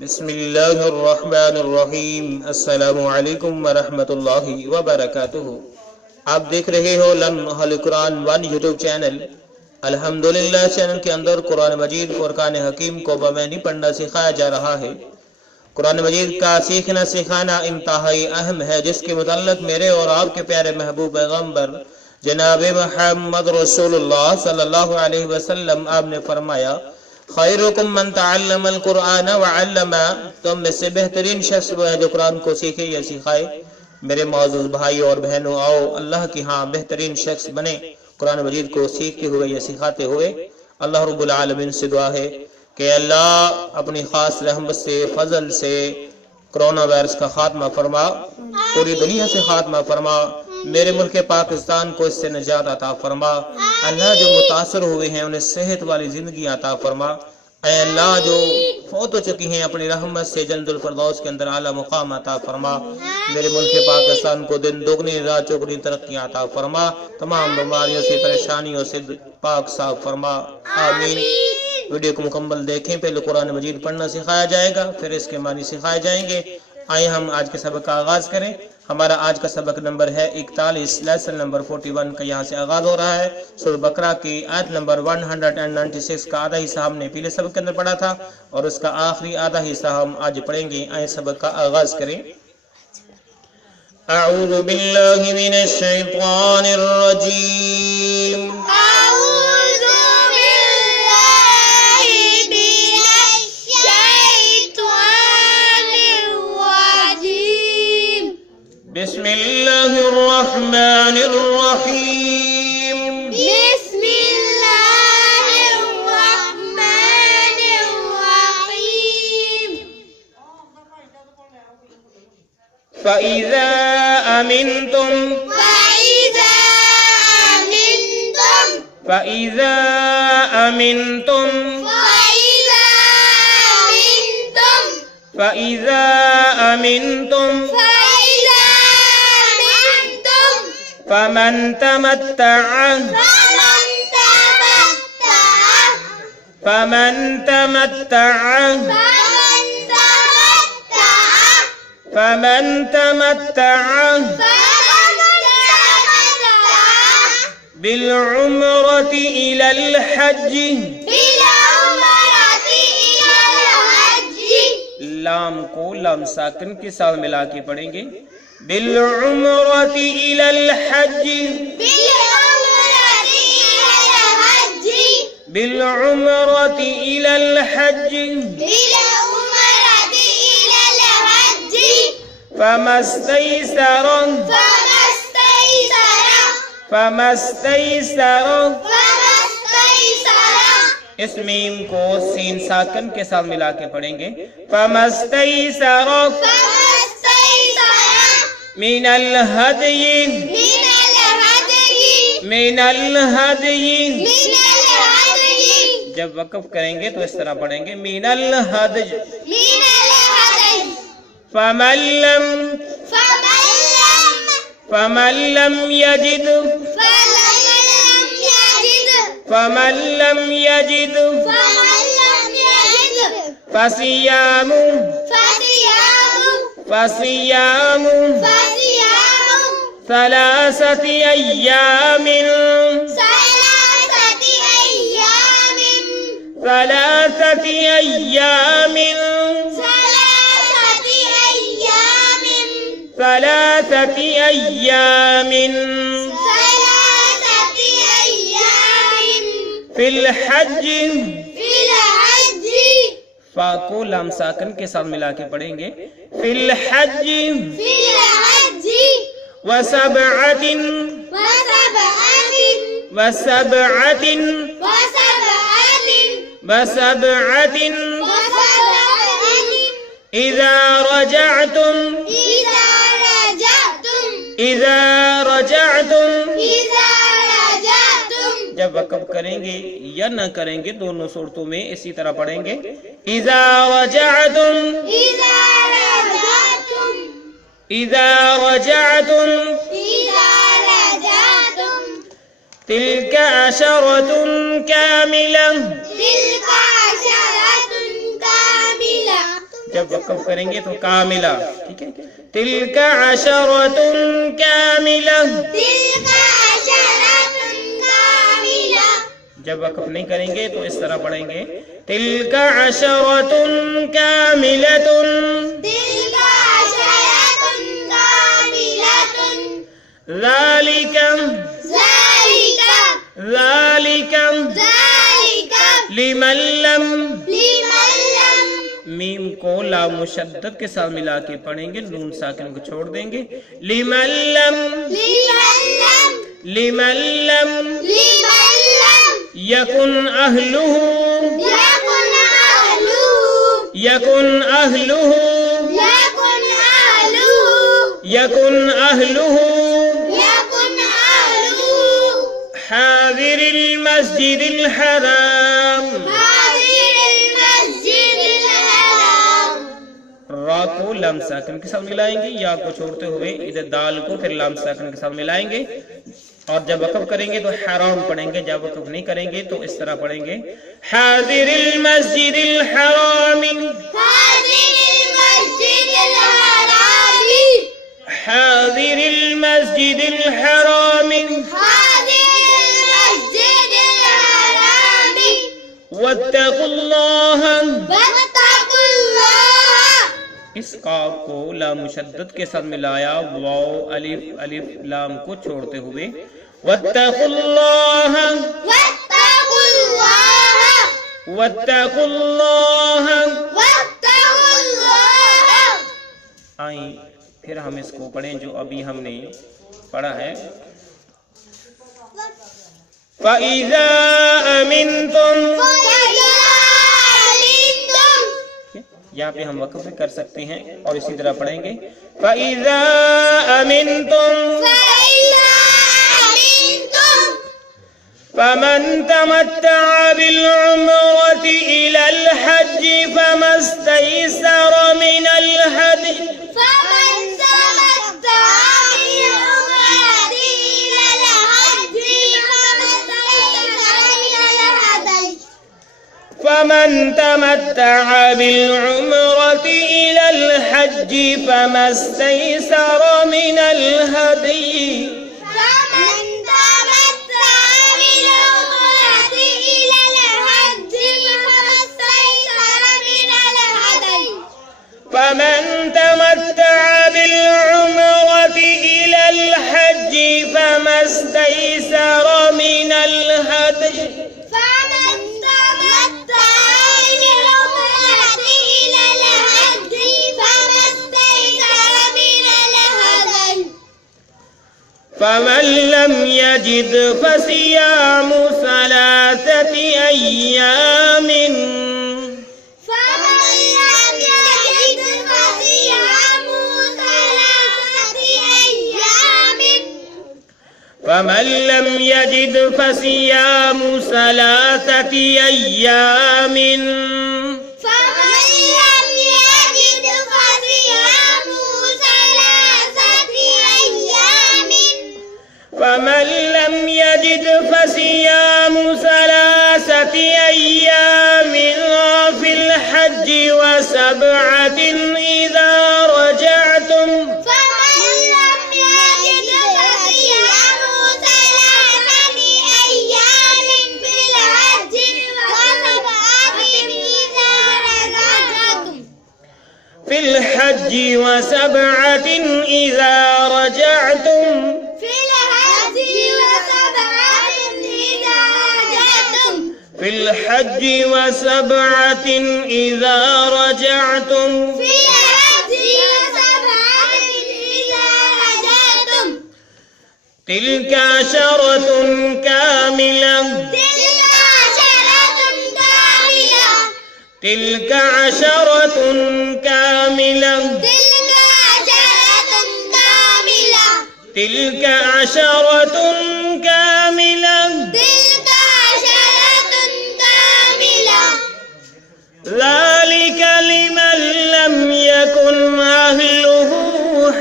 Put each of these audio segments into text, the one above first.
بسم اللہ الرحمن الرحیم۔ السلام علیکم ورحمت اللہ وبرکاتہ۔ آپ دیکھ رہے ہو قرآن 1 یوٹیوب چینل۔ الحمدللہ چینل کے اندر قرآن مجید فرقان حکیم کو بمعنی پڑھنا سکھایا جا رہا ہے۔ قرآن مجید کا سیکھنا سکھانا انتہائی اہم ہے، جس کے متعلق میرے اور آپ کے پیارے محبوب پیغمبر جناب محمد رسول اللہ صلی اللہ علیہ وسلم آپ نے فرمایا، خیرکم من تعلم القرآن وعلمہ، تم میں سے بہترین شخص وہ ہے جو قرآن کو سیکھے یا سکھائے۔ میرے معزز بھائی اور بہنوں، آؤ اللہ کی ہاں بہترین شخص بنے، قرآن مجید کو سیکھتے ہوئے یا سکھاتے ہوئے۔ اللہ رب العالمین سے دعا ہے کہ اللہ اپنی خاص رحمت سے، فضل سے کرونا وائرس کا خاتمہ فرما، پوری دنیا سے خاتمہ فرما، میرے ملک پاکستان کو اس سے نجات عطا فرما۔ اللہ جو متاثر ہوئے ہیں انہیں صحت والی زندگی عطا فرما۔ اے اللہ جو فوت ہو چکی ہیں اپنی رحمت سے جنت الفردوس کے اندر اعلیٰ مقام عطا فرما۔ میرے ملک پاکستان کو دن دگنی رات چوگنی ترقی عطا فرما، تمام بیماریوں سے پریشانیوں سے پاک صاف فرما، آمین۔ ویڈیو کو مکمل دیکھیں، پہلے قرآن مجید پڑھنا سکھایا جائے گا، پھر اس کے معنی سکھائے جائیں گے۔ آئے ہم آج کے سبق کا آغاز کریں۔ ہمارا آج کا سبق نمبر ہے 41، لیسن نمبر 41 کا یہاں سے آغاز ہو رہا ہے۔ سورہ بقرہ کی آیت نمبر 196 کا آدھا حصہ ہم نے پہلے سبق کے اندر پڑھا تھا اور اس کا آخری آدھا حصہ ہم آج پڑھیں گے۔ آئے سبق کا آغاز کریں۔ اعوذ باللہ من الشیطان الرجیم۔ بسم اللہ الرحمن الرحیم۔ بسم اللہ الرحمن الرحیم۔ فَإِذَا أَمِنْتُمْ فَإِذَا أَمِنْتُمْ فَإِذَا أَمِنْتُمْ فمن تمتع بالعمرة إلى الحج، لام کو لام ساکن کے ساتھ ملا کے پڑھیں گے۔ بالعمرة إلى الحج، بالعمرة إلى الحج، فما استيسر اس میم کو سین ساکن کے ساتھ ملا کے پڑھیں گے۔ فما استيسر من الهدي، من الهدي، جب وقف کریں گے تو اس طرح پڑھیں گے، من الهدي، فمن لم يجد فصيام ثلاثة أيام، في الحج، فا کو لام ساکن کے ساتھ ملا کے پڑھیں گے۔ فی الحج وسبعة إذا رجعتم جب وقف کریں گے یا نہ کریں گے دونوں صورتوں میں اسی طرح پڑھیں گے۔ اذا رجعتم تلك عشرة كاملة جب وقف کریں گے تو کاملہ، ٹھیک ہے. تلک عشرۃ کاملہ، جب وقف نہیں کریں گے تو اس طرح پڑھیں گے تلک عشرۃ کاملۃ، ذالک لمن لم، میم کو لام مشدد کے ساتھ ملا کے پڑھیں گے، نون ساکن کو چھوڑ دیں گے. لمن لم یکن اہلہ، حاضر المسجد الحرام، را کو لام ساکن کے ساتھ ملائیں گے، یا کو چھوڑتے ہوئے ادھر دال کو پھر لام ساکن کے ساتھ ملائیں گے. اور جب وقف کریں گے تو حرام پڑھیں گے، جب وقف نہیں کریں گے تو اس طرح پڑھیں گے حاضر المسجد الحرام، حاضر المسجد الحرام، واتقوا اللہ، اس قاف کو لام مشدد کے ساتھ ملایا، واو الف لام کو چھوڑتے ہوئے واتقوا اللہ، واتقوا اللہ. آئیں پھر ہم اس کو پڑھیں جو ابھی ہم نے پڑھا ہے. فَإِذَا أَمِنْتُمْ، یہاں پہ ہم وقف کر سکتے ہیں اور اسی طرح پڑھیں گے فَإِذَا أَمِنْتُمْ فَمَنْ تَمَتَّعَ بِالْعُمْرَةِ إِلَى الْحَجِّ فَمَا اسْتَيْسَرَ مِنَ الْهَدْيِ، فمن تمتع بالعمرة إلى الحج فما استيسر من الهدي، فمن تمتع بالعمرة إلى الحج فما استيسر من الهدي، فمن لم يجد فصيام ثلاثة أيام، فمن لم يجد فصيام ثلاثة أيام، فمن لم يجد فصيام ثلاثة أيام في الحج وسبعة إذا رجعتم، في الحج وسبعة إذا رجعتم، في الحج وسبعة إذا رجعتم، تلك عشرة كاملة، تلك عشرة كاملة، تلك عشرة كاملة، ذلك لمن لم يكن أهله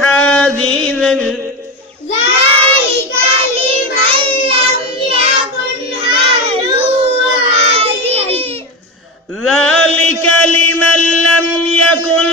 حاضر، ذلك لمن لم يكن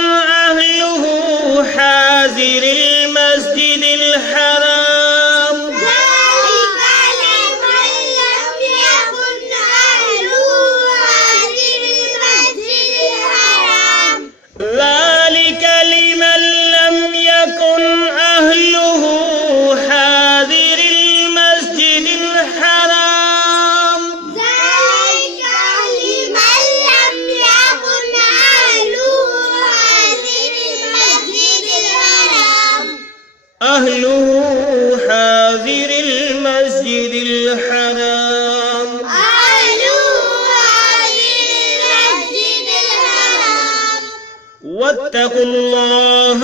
واتقوا اللہ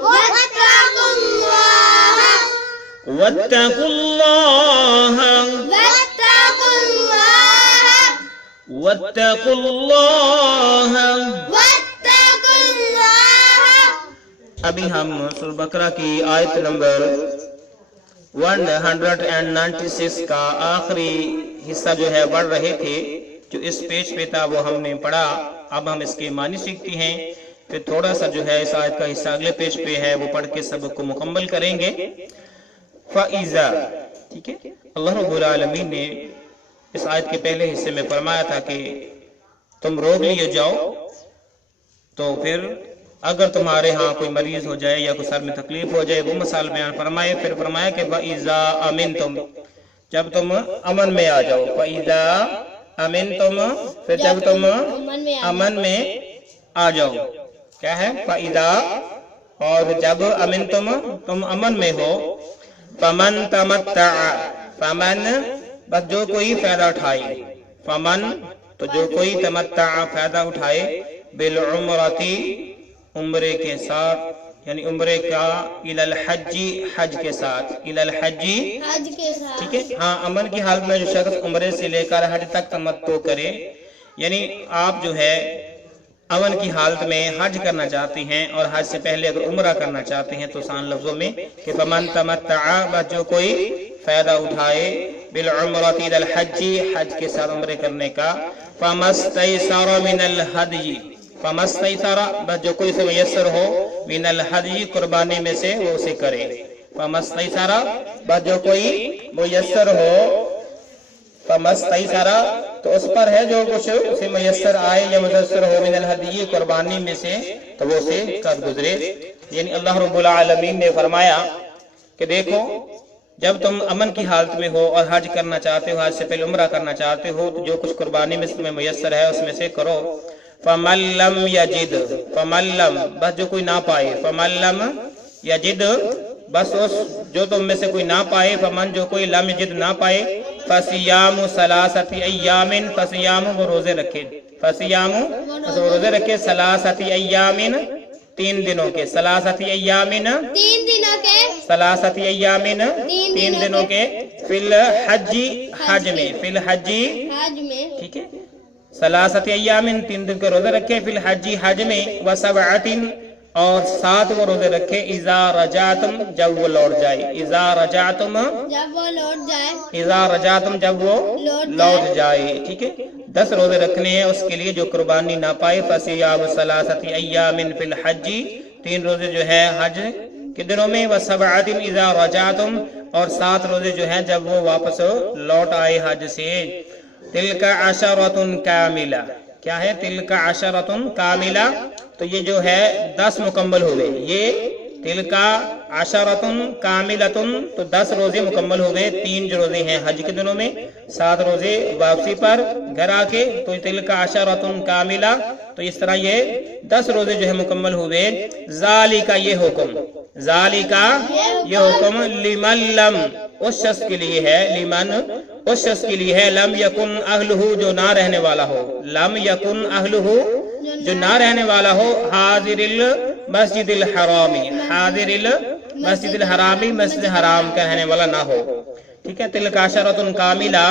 واتقوا اللہ واتقوا اللہ واتقوا اللہ واتقوا اللہ. واتقوا اللہ. ابھی ہم سورہ بقرہ کی آیت نمبر 196 کا آخری حصہ جو ہے پڑھ رہے تھے. جو اس پیج پہ تھا وہ ہم نے پڑھا. اب ہم اس کے معنی سیکھتے ہیں. پھر تھوڑا سا جو ہے اس آیت کا حصہ اگلے پیج پہ ہے وہ پڑھ کے سبق کو مکمل کریں گے. فَإِذَا، ٹھیک ہے. اللہ رب العالمین نے اس آیت کے پہلے حصے میں فرمایا تھا کہ تم روک لیے جاؤ، تو پھر اگر تمہارے ہاں کوئی مریض ہو جائے یا کوئی سر میں تکلیف ہو جائے وہ مسائل بیان فرمائے. پھر فرمایا کہ وَإِذَا أَمِنْتُمْ، جب تم امن میں آ جاؤ. وَإِذَا أَمِنْتُمْ، پھر جب تم امن میں آ جاؤ. کیا ہے؟ فَإِذَا، اور جب أَمِنْتُمْ، تم امن میں ہو. فَمَنْ تَمَتَّعَ، فَمَنْ، بس جو کوئی فائدہ اٹھائے. فَمَنْ، تو جو کوئی تمتع فائدہ اٹھائے. بِالْعُمْرَةِ، عمرے کے ساتھ، یعنی عمرے کا الی الحج، حج کے ساتھ. الی الحج، حج کے ساتھ. ٹھیک ہے. ہاں، امن کی حالت میں جو شخص عمرے سے لے کر حج تک تمتع کرے، یعنی آپ جو ہے امن کی حالت میں حج کرنا چاہتے ہیں اور حج سے پہلے اگر عمرہ کرنا چاہتے ہیں تو آسان لفظوں میں کہ فمن تمتع، بس جو کوئی فائدہ اٹھائے. بالعمرۃ الی الحج، حج کے ساتھ عمرے کرنے کا. فمستیسر من الہدی، فمستیسر، بس جو کوئی سے میسر ہو. من الہدی، قربانی میں سے وہ اسے کرے. فمستیسر، بس جو کوئی میسر ہو. فمستیسر، تو اس پر ہے جو کچھ اسے میسر آئے یا میسر ہو. من الہدی، قربانی میں سے، تو وہ اسے کر گزرے. یعنی اللہ رب العالمین نے فرمایا کہ دیکھو جب تم امن کی حالت میں ہو اور حج کرنا چاہتے ہو، حج سے پہلے عمرہ کرنا چاہتے ہو، تو جو کچھ قربانی میں تمہیں میسر ہے اس میں سے کرو. فَمَن لَّمْ يَجِدْ، فَمَن لَّمْ، بس جو کوئی نہ پائے. فَمَن لَّمْ يَجِدْ، بس اس جو تم میں سے کوئی نہ پائے. فَمَن، جو کوئی لم یجد نہ پائے. فَصِيَامُ ثَلَاثَةِ أَيَّامٍ، فَصِيَامُ، وہ روزے رکھے. فَصِيَامُ، وہ روزے رکھے. ثَلَاثَةِ أَيَّامٍ، 3 دنوں کے. ثَلَاثَةِ أَيَّامٍ، 3 دنوں کے. ثلاثۃ ایام، 3 دنوں کے. فی الحج، حج میں. فی الحج، حج میں. ٹھیک ہے. ثلاثۃ ایام، 3 دن کے روزے رکھے. فی الحج، حج میں. وسبعۃ، اور 7 وہ روزے رکھے. اذا رجعتم، جب وہ لوٹ جائے. اذا رجعتم، جب وہ لوٹ جائے. اذا رجعتم، جب وہ لوٹ جائے. ٹھیک ہے. 10 روزے رکھنے ہیں اس کے لیے جو قربانی نہ پائے. فصیام ثلاثۃ ایام فی الحج، 3 روزے جو ہے حج کے دنوں میں. وسبعۃ اذا رجعتم، اور 7 روزے جو ہیں جب وہ واپس لوٹ آئے حج سے. تلک عشرۃ کاملہ، کیا ہے؟ تلک عشرۃ کاملہ، تو یہ جو ہے 10 مکمل ہوئے. یہ تلک عشرۃ کاملۃ، تو 10 روزے مکمل ہوئے. 3 جو روزے ہیں حج کے دنوں میں، 7 روزے واپسی پر گھر آ کے، تو تلک عشرۃ کاملہ، تو اس طرح یہ 10 روزے جو ہے مکمل ہوئے. ذالک، یہ حکم. ذالک، یہ حکم. لمن لم، اس شخص کے لیے ہے. لمن، اس شخص کے لیے ہے. لم یکن اہلہ، جو نہ رہنے والا ہو. لم یکن اہلہ، جو نہ رہنے والا ہو. حاضر المسجد الحرام، حاضر المسجد الحرام، مسجد حرام کا رہنے والا نہ ہو. ٹھیک ہے. تلک عشرۃ کاملہ،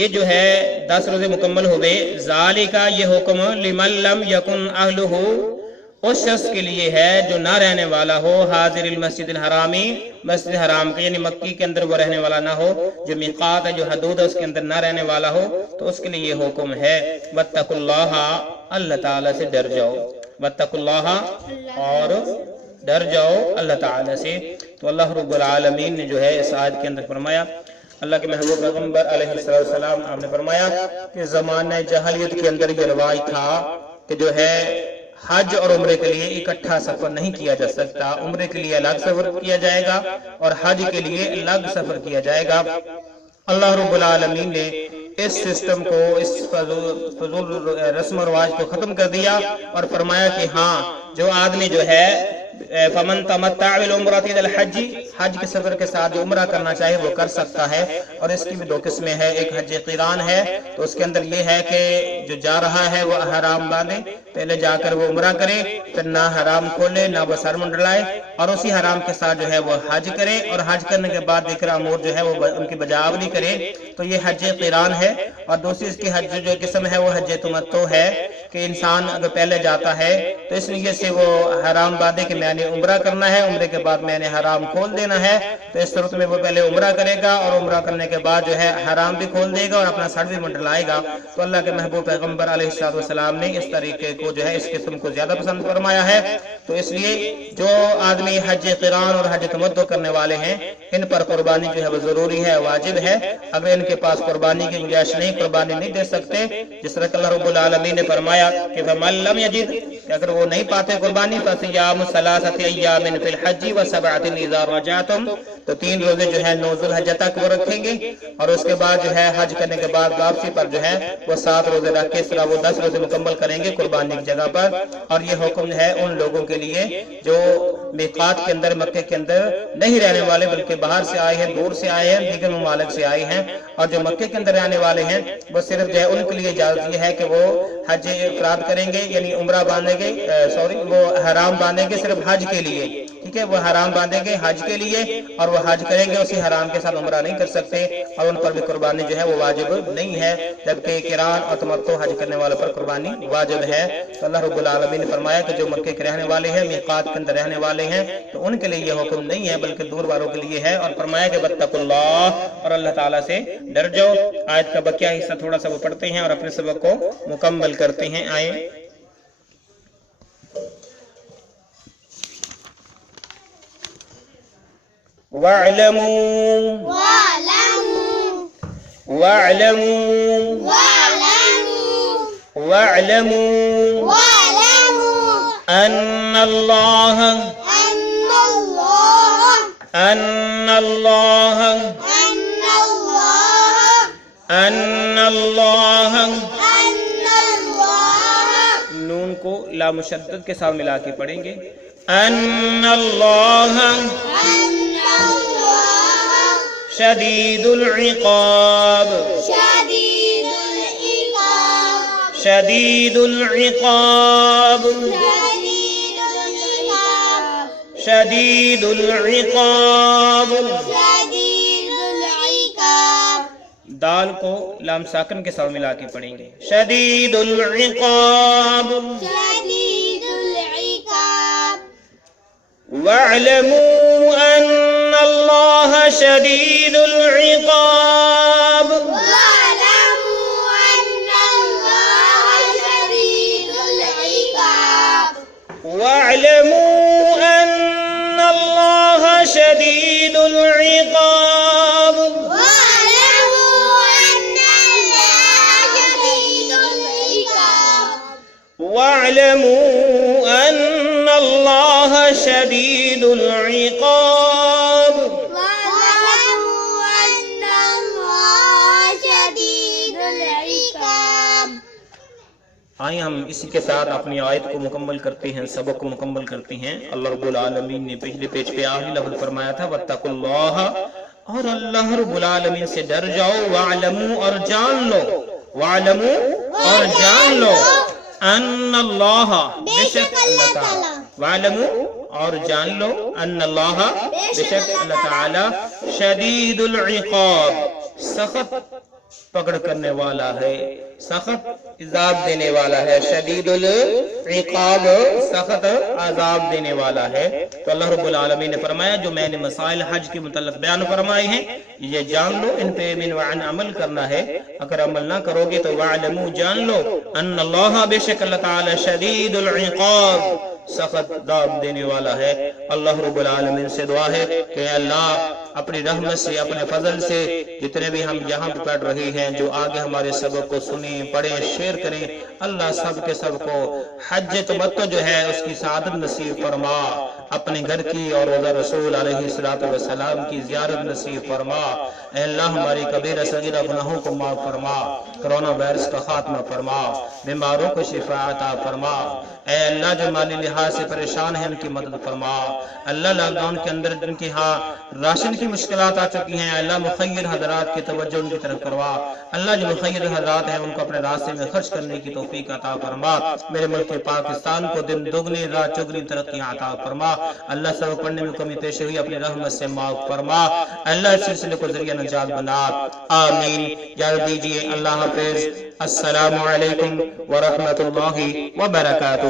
یہ جو ہے 10 روزے مکمل ہوئے. ذالک، یہ حکم. لمن لم یکن اہلہ، اس شخص کے لیے ہے جو نہ رہنے والا ہو. حاضر المسجد الحرامی، مسجد حرام کا، یعنی مکی کے اندر وہ رہنے والا نہ ہو. جو میقات ہے، جو حدود ہے، اس کے اندر نہ رہنے والا ہو، تو اس کے لیے یہ حکم ہے. واتقوا اللہ، اللہ تعالیٰ سے ڈر جاؤ. واتقوا اللہ، اور ڈر جاؤ اللہ تعالیٰ سے. تو اللہ رب العالمین نے جو ہے اس آیت کے اندر فرمایا، اللہ کے محبوب پیغمبر علیہ السلام آپ نے فرمایا کہ زمانہ جاہلیت کے اندر یہ رواج تھا کہ جو ہے حج اور عمرے کے لیے اکٹھا سفر نہیں کیا جا سکتا. عمرے کے لیے الگ سفر کیا جائے گا اور حج کے لیے الگ سفر کیا جائے گا. اللہ رب العالمین نے اس سسٹم کو، اس فضول رسم و رواج کو ختم کر دیا اور فرمایا کہ ہاں، جو آدمی جو ہے فمن تمتع بالعمرۃ الی الحج، حج کے سفر کے ساتھ جو عمرہ کرنا چاہے وہ کر سکتا ہے۔ اور اس کی بھی دو قسمیں ہیں، ایک حج قران ہے، تو اس کے اندر یہ ہے کہ جو جا رہا ہے وہ احرام باندھے، پہلے جا کر وہ عمرہ کرے، پھر نہ حرام کھولے نہ وہ سر منڈلائے، اور اسی حرام کے ساتھ جو ہے وہ حج کرے، اور حج کرنے کے بعد ذکر امور جو ہے وہ ان کی بجاوری کرے، تو یہ حج قران ہے۔ اور دوسری اس کی حج جو قسم ہے وہ حج تمتع ہے، کہ انسان اگر پہلے جاتا ہے تو اس لیے سے وہ حرام باندھے کہ میں نے عمرہ کرنا ہے، عمرے کے بعد میں نے حرام کھول دینا ہے، تو اس صورت میں وہ پہلے عمرہ کرے گا، اور عمرہ کرنے کے بعد جو ہے حرام بھی کھول دے گا اور اپنا سر بھی منڈلائے گا۔ تو اللہ کے محبوب پیغمبر علیہ السلام نے اس طریقے کو جو ہے اس قسم کو زیادہ پسند فرمایا ہے۔ تو اس لیے جو آدمی حج قران اور حج تمتع کرنے والے ہیں ان پر قربانی جو ہے وہ ضروری ہے، واجب ہے۔ اگر ان کے پاس قربانی کی گنجائش نہیں، قربانی نہیں دے سکتے، جس طرح اللہ رب العالمین نے فرمایا کہ فمن لم یجد، کہ اگر وہ نہیں پاتے قربانی، فصیام ثلاثۃ ایام فی الحج وسبعۃ اذا رجعتم، تو 3 روزے جو ہے 9 ذی الحجہ تک وہ رکھیں گے، اور اس کے بعد جو ہے حج کرنے کے بعد واپسی پر جو ہے وہ 7 روزے رکھ کے اس طرح وہ 10 روزے مکمل کریں گے قربانی کی جگہ پر۔ اور یہ حکم ہے ان لوگوں کے لیے جو میقات کے اندر، مکے کے اندر نہیں رہنے والے بلکہ باہر سے آئے ہیں، دور سے آئے ہیں، دیگر ممالک سے آئے ہیں، اور جو مکے کے اندر رہنے والے ہیں وہ صرف جو ہے ان کے لیے اجازت یہ ہے کہ وہ حج افراد کریں گے، یعنی عمرہ باندھیں گے، وہ حرام باندھیں گے صرف حج کے لیے، ٹھیک ہے، وہ حرام باندھیں گے حج کے لیے، اور وہ حج کریں گے، اسی حرام کے ساتھ عمرہ نہیں کر سکتے، اور ان پر بھی قربانی جو ہے وہ واجب نہیں ہے، جبکہ قران اور تمتع حج کرنے والوں پر قربانی واجب ہے۔ تو اللہ رب العالمین نے فرمایا کہ جو مکے کے رہنے والے ہیں، میقات کے اندر رہنے والے ہیں، تو ان کے لیے یہ حکم نہیں ہے بلکہ دور والوں کے لیے ہے، اور فرمایا کہ واتقوا اللہ، اور اللہ تعالیٰ سے ڈر جاؤ۔ آیت کا بقیہ حصہ تھوڑا سا وہ پڑھتے ہیں اور اپنے سبق کو مکمل کرتے ہیں۔ آئیں وَاعْلَمُوا أَنَّ اللَّهَ نون کو لام مشدد کے ساتھ ملا کے پڑھیں گے، أَنَّ اللَّهَ شدید العقاب، شدید العقاب، شدید العقاب۔ دال کو لام ساکن کے ساتھ ملا کے پڑھیں گے، شدید العقاب۔ وَاعْلَمُوا أَنَّ اللَّهَ شَدِيدُ الْعِقَابِ، وَاعْلَمُوا أَنَّ اللَّهَ شَدِيدُ الْعِقَابِ، وَاعْلَمُوا أَنَّ اللَّهَ شَدِيدُ الْعِقَابِ۔ آئیں ہم اسی کے ساتھ اپنی آیت کو مکمل کرتے ہیں، سبق کو مکمل کرتے ہیں۔ اللہ رب العالمین نے پچھلے پیج پہ آخری لفظ فرمایا تھا واتقوا اللہ، اور اللہ رب العالمین سے ڈر جاؤ، وَاعْلَمُوا، اور جان لو، وَاعْلَمُوا، اور جان لو، ان اللہ، بے شک اللہ تعالی، وَاعْلَمُوا، اور جان لو، ان اللہ، بے شک اللہ تعالی، شدید العقاب، سخت پکڑ کرنے والا ہے، سخت عذاب دینے والا ہے، شدید العقاب، سخت عذاب دینے والا ہے۔ تو اللہ رب العالمین نے فرمایا جو میں نے مسائل حج کے متعلق بیان فرمائے ہیں یہ جان لو، ان پہ من وعن عمل کرنا ہے، اگر عمل نہ کرو گے تو وَاعْلَمُوا، جان لو، ان اللہ، بے شک اللہ تعالی، شدید العقاب، سخت عذاب دینے والا ہے۔ اللہ رب العالمین سے دعا ہے کہ اللہ اپنی رحمت سے، اپنے فضل سے جتنے بھی ہم یہاں پہ پڑھ رہے ہیں، جو آگے ہمارے سبق کو سنیں، پڑھیں، شیئر کریں، اللہ سب کے سب کو حج تمتع جو ہے اس کی سعادت نصیب فرما۔ اپنے گھر کی اور روضہ رسول علیہ السلام کی زیارت نصیب فرما۔ اے اللہ ہماری کبیرہ صغیرہ گناہوں کو معاف فرما، کرونا وائرس کا خاتمہ فرما، بیماروں کو شفا عطا فرما۔ اے اللہ جو مالی لحاظ سے پریشان ہیں ان کی مدد فرما۔ اللہ لاک ڈاؤن کے اندر جن کے ہاں راشن کی مشکلات آ چکی ہیں، اللہ مخیر حضرات کی توجہ ان کی طرف کروا۔ اللہ جو مخیر حضرات ہیں ان کو اپنے راستے میں خرچ کرنے کی توفیق عطا فرما۔ میرے ملک پاکستان کو دن دگنی رات چگنی ترقی عطا فرما۔ اللہ سبق پڑھنے میں کمی پیش ہوئی اپنی رحمت سے معاف فرما۔ اللہ اس سلسلے کو ذریعہ نجات بنا، آمین۔ اجازت دیجیے، اللہ حافظ، السلام علیکم ورحمت اللہ وبرکاتہ۔